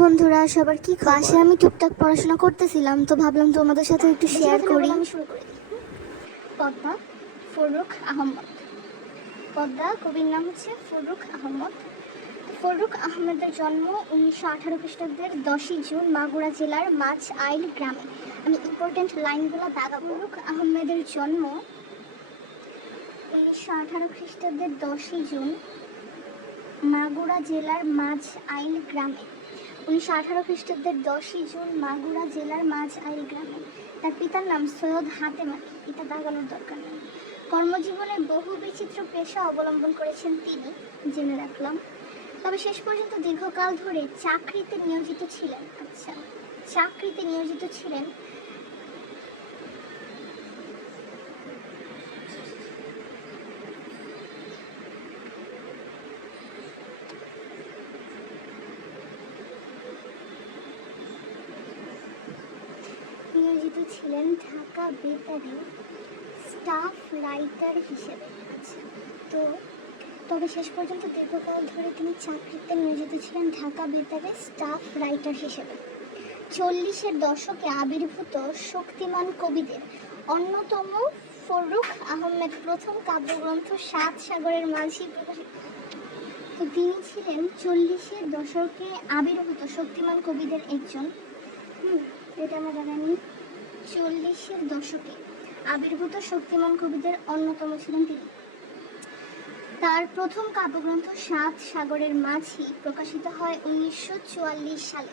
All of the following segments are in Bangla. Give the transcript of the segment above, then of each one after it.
বন্ধুরা সবার কি বাসে আমি টুকটাক পড়াশোনা করতেছিলাম তো ভাবলাম তোমাদের সাথে একটু শেয়ার করি। পদ্মা ফরুক আহমদ। পদ্মা কবির নাম হচ্ছে ফরুক আহমদ। ফরুক আহমেদের জন্ম উনিশশো আঠারো খ্রিস্টাব্দের দশই জুন মাগুরা জেলার মাছ আইল গ্রামে। আমি ইম্পর্টেন্ট লাইনগুলো দাগা। ফরুক আহমেদের জন্ম উনিশশো আঠারো খ্রিস্টাব্দের দশই জুন মাগুরা জেলার মাঝ আইল গ্রামে। উনিশশো আঠারো খ্রিস্টাব্দের দশই জুন মাগুরা জেলার মাঝ আই গ্রামে। তার পিতার নাম সৈয়দ হাতেম আলী। এটা দাগানোর দরকার নেই। কর্মজীবনে বহু বিচিত্র পেশা অবলম্বন করেছেন তিনি, জেনে রাখলাম। তবে শেষ পর্যন্ত দীর্ঘকাল ধরে চাকরিতে নিয়োজিত ছিলেন। আচ্ছা চাকরিতে নিয়োজিত ছিলেন নিয়োজিত ছিলেন ঢাকা বেতারে স্টাফ রাইটার হিসেবে আচ্ছা তো তবে শেষ পর্যন্ত দীর্ঘকাল ধরে তিনি চাকরিতে নিয়োজিত ছিলেন ঢাকা বেতারে স্টাফ রাইটার হিসেবে। চল্লিশের দশকে আবির্ভূত শক্তিমান কবিদের অন্যতম ফরুক আহমেদ প্রথম কাব্যগ্রন্থ সাত সাগরের মাঝি প্রকাশিত। তো তিনি ছিলেন চল্লিশের দশকে আবির্ভূত শক্তিমান কবিদের একজন। হুম, এটা আমরা জানি চল্লিশের দশকে আবির্ভূত শক্তিমান কবিদের অন্যতম ছিলেন তিনি। তার প্রথম কাব্যগ্রন্থ সাত সাগরের মাঝি প্রকাশিত হয় উনিশশো চুয়াল্লিশ সালে।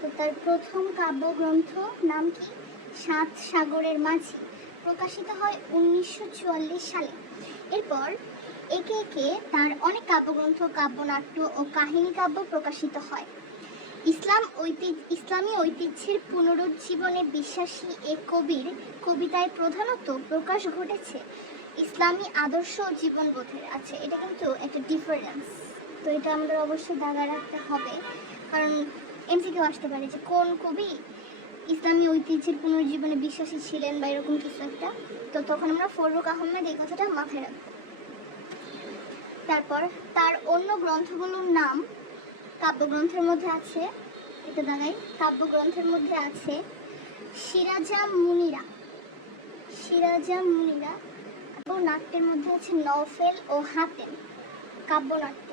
তো তার প্রথম কাব্যগ্রন্থ নাম কি? সাত সাগরের মাঝি প্রকাশিত হয় উনিশশো চুয়াল্লিশ সালে। এরপর একে একে তার অনেক কাব্যগ্রন্থ, কাব্যনাট্য ও কাহিনী কাব্য প্রকাশিত হয়। ইসলাম ঐতিহ্য, ইসলামী ঐতিহ্যের পুনরুজ্জীবনে বিশ্বাসী এ কবির কবিতায় প্রধানত প্রকাশ ঘটেছে। ইসলামী আদর্শ জীবনবোধের আছে এটা কিন্তু একটা ডিফারেন্স তো এটা আমাদের অবশ্যই দাগা রাখতে হবে। কারণ এমসিকেও আসতে পারে যে কোন কবি ইসলামী ঐতিহ্যের পুনর্জীবনে বিশ্বাসী ছিলেন বা এরকম কিছু একটা। তো তখন আমরা ফরুক আহমেদ এই কথাটা মাথায় রাখব। তারপর তার অন্য গ্রন্থগুলোর নাম কাব্যগ্রন্থের মধ্যে আছে, এটা দাঁড়াই, কাব্যগ্রন্থের মধ্যে আছে সিরাজাম মুনিরা সিরাজাম মুনিরা ও নাট্যের মধ্যে আছে নফেল ও হাতেম, কাব্যনাট্য।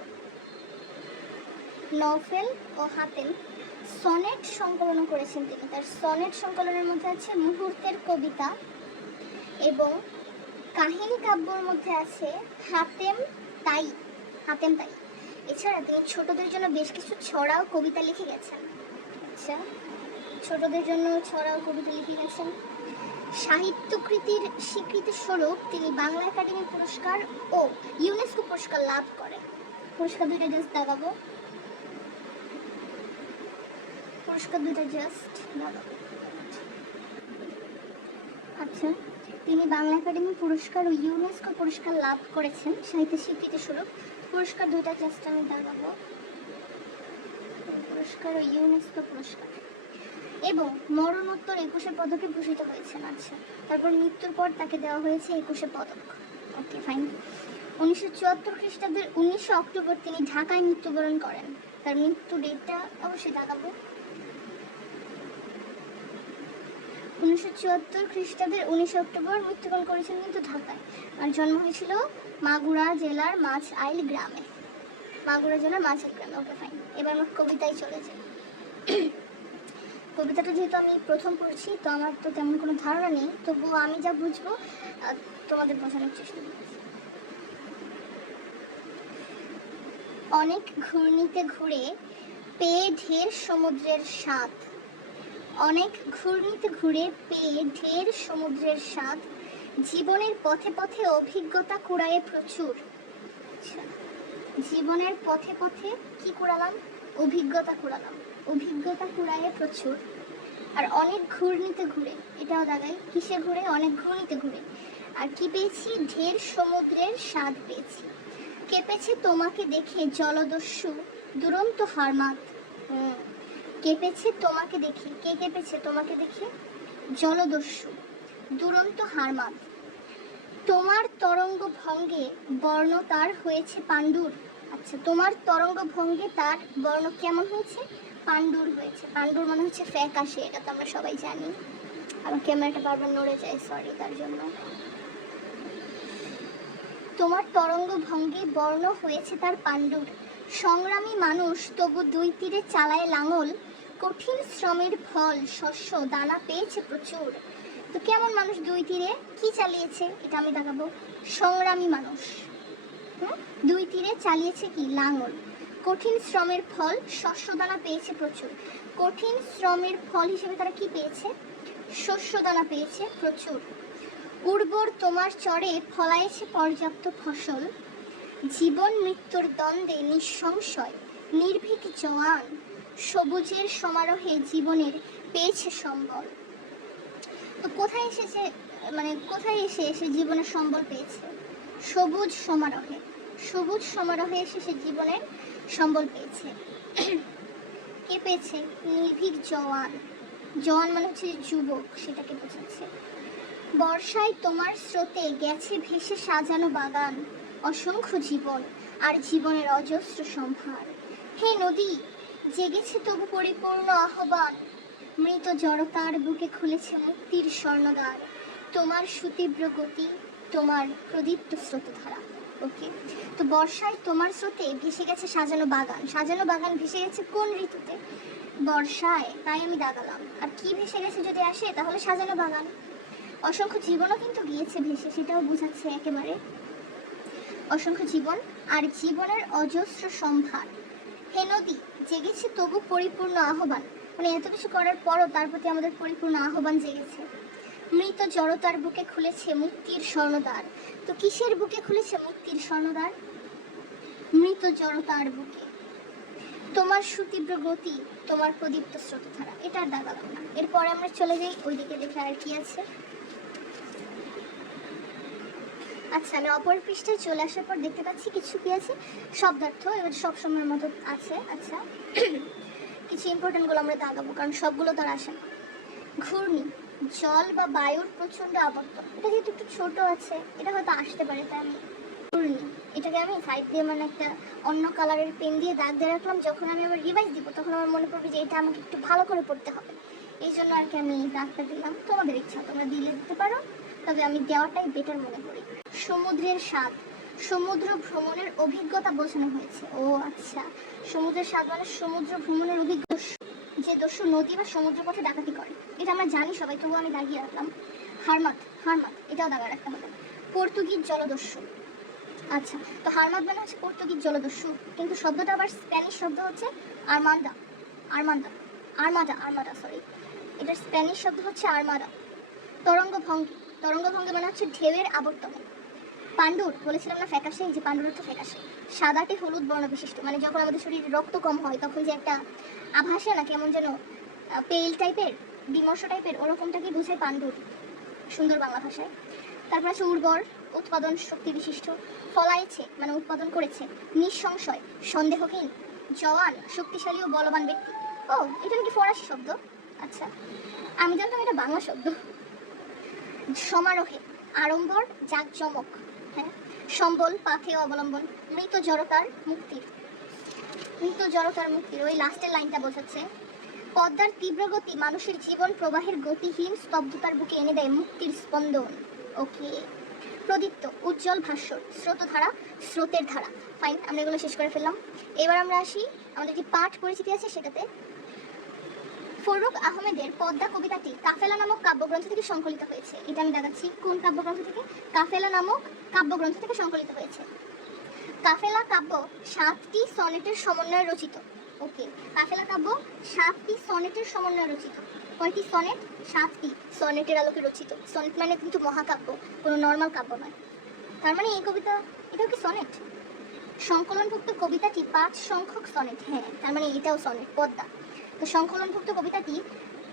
নফেল ও হাতেম সনেট সংকলন করেছেন তিনি। তার সনেট সংকলনের মধ্যে আছে মুহূর্তের কবিতা এবং কাহিনী কাব্যর মধ্যে আছে হাতেম তাই হাতেম তাই। এছাড়া তিনি ছোটদের জন্য বেশ কিছু ছড়া ও কবিতা লিখে গেছেন। আচ্ছা ছোটদের জন্য ছড়া ও কবিতা লিখে গেছেন। সাহিত্যকৃতির স্বীকৃতি স্বরূপ তিনি বাংলা একাডেমি পুরস্কার ও ইউনেস্কো পুরস্কার লাভ করেন। পুরস্কার দুইটা জাস্ট দেখাবো। পুরস্কার দুইটা জাস্ট দেখাবো। আচ্ছা তিনি বাংলা একাডেমি পুরস্কার ও ইউনেস্কো পুরস্কার লাভ করেছেন সাহিত্য স্বীকৃতি স্বরূপ। পুরস্কার, দুইটা চেষ্টা আমি দাঁড়াবো পুরস্কার ও ইউনেস্কো পুরস্কার। এবং মরণোত্তর একুশে পদকে ভূষিত হয়েছেন আচ্ছা। তারপর মৃত্যুর পর তাকে দেওয়া হয়েছে একুশে পদক। ওকে ফাইন উনিশশো চুয়াত্তর খ্রিস্টাব্দের উনিশে অক্টোবর তিনি ঢাকায় মৃত্যুবরণ করেন। তার মৃত্যু ডেটটা অবশ্যই দেখাবো উনিশশো চুয়াত্তর খ্রিস্টাব্দের উনিশে অক্টোবর মৃত্যুবরণ করেছেন কিন্তু ঢাকায়। আর জন্ম হয়েছিল মাগুরা জেলার মাছ আইল গ্রামে। মাগুরা জেলার মাছ আইল গ্রামে ওকে ফাইন এবার আমার কবিতায় চলে যাই। কবিতাটা যেহেতু আমি প্রথম পড়ছি, তো আমার তো তেমন কোনো ধারণা নেই, তবুও আমি যা বুঝব তোমাদের বোঝানোর চেষ্টা করছি। অনেক ঘূর্ণিতে ঘুরে পেয়ে ঢের সমুদ্রের স্বাদ। অনেক ঘূর্ণিতে ঘুরে পেয়ে ঢের সমুদ্রের স্বাদ জীবনের পথে পথে অভিজ্ঞতা কুড়ায়ে প্রচুর। আচ্ছা, জীবনের পথে পথে কি কুড়ালাম? অভিজ্ঞতা কুড়ালাম। অভিজ্ঞতা কুড়ায়ে প্রচুর। আর অনেক ঘূর্ণিতে ঘুরে এটাও দাগাই কিসে ঘুরে? অনেক ঘূর্ণিতে ঘুরে। আর কি পেয়েছি? ঢের সমুদ্রের স্বাদ পেয়েছি। কেঁপেছে তোমাকে দেখে জলদস্যু দুরন্ত হারমাত। কেঁপেছে তোমাকে দেখি, কে কেঁপেছে তোমাকে দেখি? জলদস্যু, দুরন্ত হারমাত তোমার তরঙ্গ ভঙ্গে বর্ণ তার হয়েছে পাণ্ডুর। আচ্ছা তোমার তরঙ্গ ভঙ্গে তার বর্ণ কেমন হয়েছে? পাণ্ডুর হয়েছে। পাণ্ডুর মানে হচ্ছে ফ্যাক আসে এটা তো আমরা সবাই জানি। আমার ক্যামেরাটা বারবার নড়ে যায় সরি তার জন্য। তোমার তরঙ্গ ভঙ্গে বর্ণ হয়েছে তার পাণ্ডুর। সংগ্রামী মানুষ তবু দুই তীরে চালায় লাঙল কঠিন শ্রমের ফল শস্য, দানা পেয়েছে প্রচুর। তো কেমন মানুষ দুই তীরে? কি চালিয়েছে? এটা আমি দেখাবো। সংগ্রামী মানুষ? দুই তীরে চালিয়েছে কি? লাঙল। কঠিন শ্রমের ফল শস্য, দানা পেয়েছে প্রচুর। কঠিন শ্রমের ফল হিসেবে তারা কি পেয়েছে? শস্য, দানা পেয়েছে প্রচুর। উর্বর তোমার চরে ফলাইছে পর্যাপ্ত ফসল। জীবন মৃত্যুর দ্বন্দ্বে নিঃসংশয়, নির্ভীক জওয়ান। সবুজের সমারোহে জীবনের পেয়েছে সম্বল। তো কোথায় এসেছে মানে কোথায় এসে সে জীবনের সম্বল পেয়েছে? সবুজ সমারোহে সবুজ সমারোহে এসে সে জীবনের সম্বল পেয়েছে। কে পেয়েছে? নির্ভীক জওয়ান। জওয়ান মানে হচ্ছে যুবক, সেটাকে বোঝাচ্ছে। বর্ষায় তোমার স্রোতে গেছে ভেসে সাজানো বাগান, অসংখ্য জীবন আর জীবনের অজস্র সম্ভার। হে নদী জেগেছে তবু পরিপূর্ণ আহ্বান। মৃত জড়তার বুকে খুলেছে মুক্তির স্বর্ণদ্বার তোমার সুতীব্র গতি, তোমার প্রদীপ্ত স্রোতধারা। ওকে তো বর্ষায় তোমার স্রোতে ভেসে গেছে সাজানো বাগান। সাজানো বাগান ভেসে গেছে কোন ঋতুতে? বর্ষায়, তাই আমি দাগালাম। আর কি ভেসে গেছে যদি আসে, তাহলে সাজানো বাগান। অসংখ্য জীবনও কিন্তু গিয়েছে ভেসে, সেটাও বোঝাচ্ছে একেবারে। অসংখ্য জীবন আর জীবনের অজস্র সম্ভার। হে নদী জেগেছে তবু পরিপূর্ণ আহ্বান। মানে এত কিছু করার পরও তার প্রতি আমাদের পরিপূর্ণ আহ্বান জেগেছে। মৃত জড়তার বুকে খুলেছে মুক্তির স্বর্ণদ্বার। তো কিসের বুকে খুলেছে মুক্তির স্বর্ণদ্বার? মৃত জড়তার বুকে। তোমার সুতীব্র গতি, তোমার প্রদীপ্ত স্রোতধারা এটা আর দাগালাম না এরপরে আমরা চলে যাই, ওইদিকে দেখে আর কি আছে। আচ্ছা আমি অপর পৃষ্ঠায় চলে আসার পর দেখতে পাচ্ছি কিছু কি আছে? শব্দার্থ, এবার সব সময়ের মতো আছে আচ্ছা। কিছু ইম্পর্টেন্টগুলো আমরা দাগাবো, কারণ সবগুলো তার আসে না। ঘূর্ণি, জল বা বায়ুর প্রচণ্ড আবর্তন। এটা যেহেতু একটু ছোট আছে, এটা হয়তো আসতে পারে, তাই আমি ঘূর্ণি। এটাকে আমি সাইড দিয়ে মানে একটা অন্য কালারের পেন দিয়ে দাগ দিয়ে রাখলাম, যখন আমি আবার রিভাইজ দিব, তখন আমার মনে পড়বে যে এটা আমাকে একটু ভালো করে পড়তে হবে। এই জন্য আর কি আমি দাগটা দিলাম। তোমাদের ইচ্ছা, তোমরা দিলে দিতে পারো, তবে আমি দেওয়াটাই বেটার মনে করি। সমুদ্রের স্বাদ। সমুদ্র ভ্রমণের অভিজ্ঞতা বোঝানো হয়েছে। ও আচ্ছা সমুদ্রের স্বাদ মানে সমুদ্র ভ্রমণের অভিজ্ঞতা। যে দস্যু নদী বা সমুদ্র পথে ডাকাতি করে। এটা আমরা জানি সবাই, তবুও আমি দাগিয়ে রাখলাম। হারমাত হারমাত, এটাও দাগা রাখতে হবে। পর্তুগিজ জলদস্যু। আচ্ছা তো হারমাত মানে হচ্ছে পর্তুগিজ জলদস্যু। কিন্তু শব্দটা আবার স্প্যানিশ শব্দ হচ্ছে আরমান্ডা আরমান্ডা আরমাডা আরমাডা সরি এটার স্প্যানিশ শব্দ হচ্ছে আরমাডা তরঙ্গ ভঙ্গি তরঙ্গ ভঙ্গি মানে হচ্ছে ঢেউয়ের আবর্তন। পাণ্ডুর, বলেছিলাম না ফ্যাকাশে? যে পাণ্ডুর অর্থ ফ্যাকাশে। সাদাটে হলুদ বর্ণ বিশিষ্ট মানে যখন আমাদের শরীরে রক্ত কম হয়, তখন যে একটা আভাসে না কেমন যেন পেল টাইপের, বিমর্ষ টাইপের ওরকমটাকে বোঝায় পাণ্ডুর? সুন্দর বাংলা ভাষায়। তারপর আছে উর্বর, উৎপাদন শক্তি বিশিষ্ট, ফলাইছে মানে উৎপাদন করেছে, নিঃসংশয়, সন্দেহহীন, জওয়ান, শক্তিশালী ও বলবান ব্যক্তি। ও, এটা নাকি ফরাসি শব্দ? আচ্ছা আমি জানতাম এটা বাংলা শব্দ। সমারোহে, আড়ম্বর, জাঁকজমক। হ্যাঁ সম্বল পাথেয় অবলম্বন, মৃত জড়তার মুক্তির মৃত জড়তার মুক্তির ওই লাস্টের লাইনটা বোঝাচ্ছে, পদ্মার তীব্র গতি মানুষের জীবন প্রবাহের গতিহীন স্তব্ধতার বুকে এনে দেয় মুক্তির স্পন্দন। ওকে প্রদীপ্ত, উজ্জ্বল ভাস্বর স্রোতধারা, স্রোতের ধারা। ফাইন আমরা এগুলো শেষ করে ফেললাম। এবার আমরা আসি, আমাদের যে পাঠ পরিচিতি আছে সেটাতে। ফরুক আহমেদের পদ্মা কবিতাটি কাফেলা নামক কাব্যগ্রন্থ থেকে সংকলিত হয়েছে। এটা আমি দেখাচ্ছি। কোন কাব্যগ্রন্থ থেকে? কাফেলা নামক কাব্যগ্রন্থ থেকে সংকলিত হয়েছে। কাফেলা কাব্য সাতটি সনেটের সমন্বয়ে রচিত। ওকে, কাফেলা কাব্য সাতটি সনেটের সমন্বয়ে রচিত। কয়টি সনেট? সাতটি সনেটের আলোকে রচিত। সনেট মানে কিন্তু মহাকাব্য, কোনো নর্মাল কাব্য নয়। তার মানে এই কবিতা, এটাও কি সনেট? সংকলনভুক্ত কবিতাটি পাঁচ সংখ্যক সনেট হ্যাঁ তার মানে এটাও সনেট, পদ্মা। সংকলনভুক্ত কবিতাটি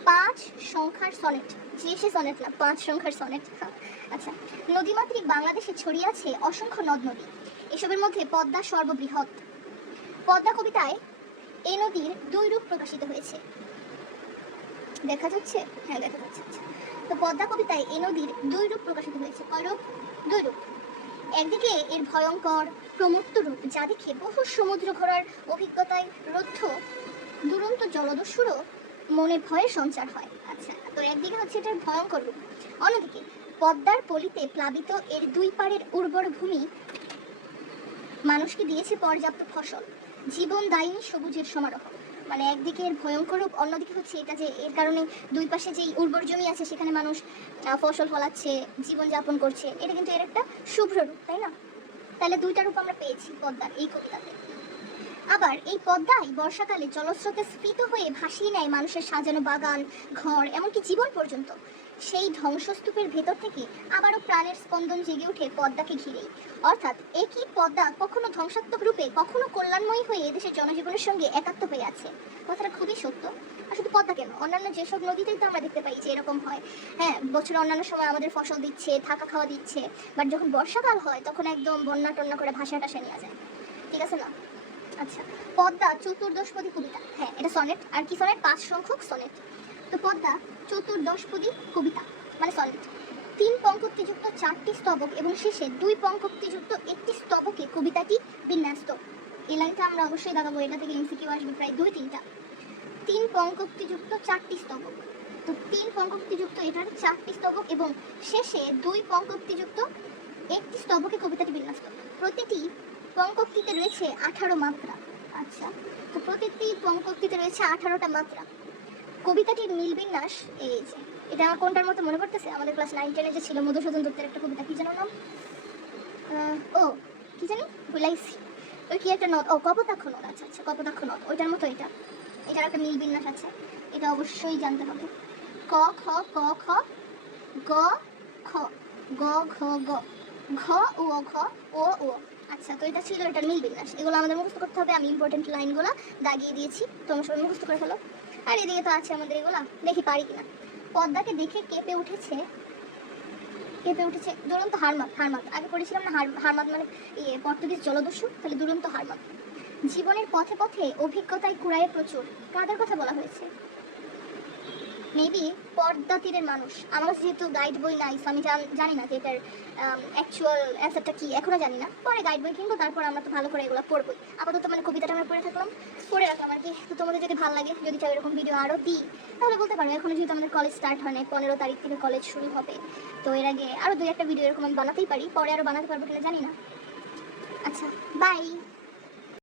পাঁচ সংখ্যার সনেট সে সনেট না, পাঁচ সংখ্যার সনেট। আচ্ছা নদীমাতৃক বাংলাদেশে ছড়িয়ে আছে অসংখ্য নদ নদী। এসবের মধ্যে পদ্মা সর্ববৃহৎ। পদ্মা কবিতায় এই নদীর দুই রূপ প্রকাশিত হয়েছে। দেখা যাচ্ছে? হ্যাঁ দেখা যাচ্ছে। আচ্ছা। তো পদ্মা কবিতায় এই নদীর দুই রূপ প্রকাশিত হয়েছে। কয় রূপ? দুই রূপ। একদিকে এর ভয়ঙ্কর প্রমত্ত রূপ, যা দেখে বহু সমুদ্র ঘোরার অভিজ্ঞতায় রুদ্ধ দুরন্ত জলদস্যুরও মনে ভয়ের সঞ্চার হয়। আচ্ছা তো একদিকে হচ্ছে এটার ভয়ঙ্কর রূপ। অন্যদিকে, পদ্মার পলিতে প্লাবিত এর দুই পাড়ের উর্বর ভূমি মানুষকে দিয়েছে পর্যাপ্ত ফসল, জীবন দায়ী সবুজের সমারোহ। মানে একদিকে এর ভয়ঙ্কর রূপ, অন্যদিকে হচ্ছে এটা যে এর কারণে দুই পাশে যেই উর্বর জমি আছে, সেখানে মানুষ ফসল ফলাচ্ছে জীবনযাপন করছে, এটা কিন্তু এর একটা শুভ্র রূপ, তাই না? তাহলে দুইটা রূপ আমরা পেয়েছি পদ্মার এই কবিতাতে। আবার এই পদ্মায় বর্ষাকালে জলস্রোতে স্ফীত হয়ে ভাসিয়ে নেয় মানুষের সাজানো বাগান, ঘর, এমনকি জীবন পর্যন্ত। সেই ধ্বংসস্তূপের ভেতর থেকে আবারও প্রাণের স্পন্দন জেগে ওঠে পদ্মাকে ঘিরেই। অর্থাৎ একই পদ্মা কখনো ধ্বংসাত্মক রূপে, কখনো কল্যাণময়ী হয়ে এদেশের জনজীবনের সঙ্গে একাত্ম হয়ে আছে। কথাটা খুবই সত্য। আর শুধু পদ্মা কেন? অন্যান্য যেসব নদীতেই তো আমরা দেখতে পাই যে এরকম হয়। হ্যাঁ বছরে অন্যান্য সময় আমাদের ফসল দিচ্ছে, থাকা খাওয়া দিচ্ছে বাট যখন বর্ষাকাল হয়, তখন একদম বন্যা টন্যা করে ভাসা টাসা নেওয়া যায়। ঠিক আছে না? আচ্ছা পদ্মা চতুর্দশপদী কবিতা। হ্যাঁ এটা সনেট। আর কি সনেট? পাঁচ সংখ্যক সনেট। তো পদ্মা চতুর্দশপদী কবিতা মানে সনেট। তিন পঙ্কক্তিযুক্ত চারটি স্তবক এবং শেষে দুই পঙ্কক্তিযুক্ত একটি স্তবকে কবিতাটি বিন্যস্ত। এই লাইনটা আমরা অবশ্যই দেখাবো এটা থেকে এমসিকিউ আসবে প্রায় দুই তিনটা। তিন পঙ্কক্তিযুক্ত চারটি স্তবক। তো তিন পঙ্কক্তিযুক্ত এটার চারটি স্তবক এবং শেষে দুই পঙ্কক্তিযুক্ত একটি স্তবকে কবিতাটি বিন্যস্ত। প্রতিটি পঙ্কক্তিতে রয়েছে আঠারো মাত্রা। আচ্ছা তো প্রতিটি পঙ্কক্তিতে রয়েছে আঠারোটা মাত্রা। কবিতাটির মিল বিন্যাস, এই যে, এটা কোনটার মতো মনে পড়তেছে? আমাদের ক্লাস নাইন টেনে যে ছিল মধুসূদন দত্তের একটা কবিতা, কি যেন নাম? ও, কি জানি? ভুলাইছি ওই কি একটা নদ? ও, কপোতাক্ষ নদ আচ্ছা আচ্ছা কপোতাক্ষ নদ, ওইটার মতো এটা। এটার একটা মিল বিন্যাস আছে, এটা অবশ্যই জানতে হবে। ক, খ ক, খ, গ খ, গ, ঘ গ, ঘ, ও ঘ, ও ও আচ্ছা তো এটা ছিল এটার মিল বিন্যাস। এগুলো আমাদের মুখস্থ করতে হবে। আমি ইম্পর্টেন্ট লাইনগুলো দাগিয়ে দিয়েছি। তোমরা সবাই মুখস্থ করে ফেলো। আর এদিকে তো আছে আমাদের এগুলো। দেখি পারি কিনা। পদ্মাকে দেখে কেঁপে উঠেছে। কেঁপে উঠেছে। দুরন্ত হারমাত হারমাত। আগে পড়েছিলাম না, হার- হারমাত মানে ইয়ে পর্তুগিজ জলদস্যু, তাহলে দুরন্ত হারমাত। জীবনের পথে পথে অভিজ্ঞতায় কুড়ায় প্রচুর। কাদের কথা বলা হয়েছে? মেবি পর্দা তীরের মানুষ। আমার যেহেতু গাইড বই নাই আমি জানি না যে এটার অ্যাকচুয়াল অ্যান্সারটা কি, এখনও জানি না। পরে গাইড বই কিনবো, তারপর আমরা তো ভালো করে এগুলো পড়বোই। আপাতত মানে কবিতাটা আমরা পড়ে থাকলাম। পড়ে রাখলাম আর কি। তো তোমাদের যদি ভালো লাগে, যদি চাও এরকম ভিডিও আরও দিই, তাহলে বলতে পারো। এখনও যেহেতু আমাদের কলেজ স্টার্ট হয় না পনেরো তারিখ থেকে কলেজ শুরু হবে। তো এর আগে আরও দুই একটা ভিডিও এরকম আমি বানাতেই পারি। পরে আরও বানাতে পারব কিনা জানি না। আচ্ছা বাই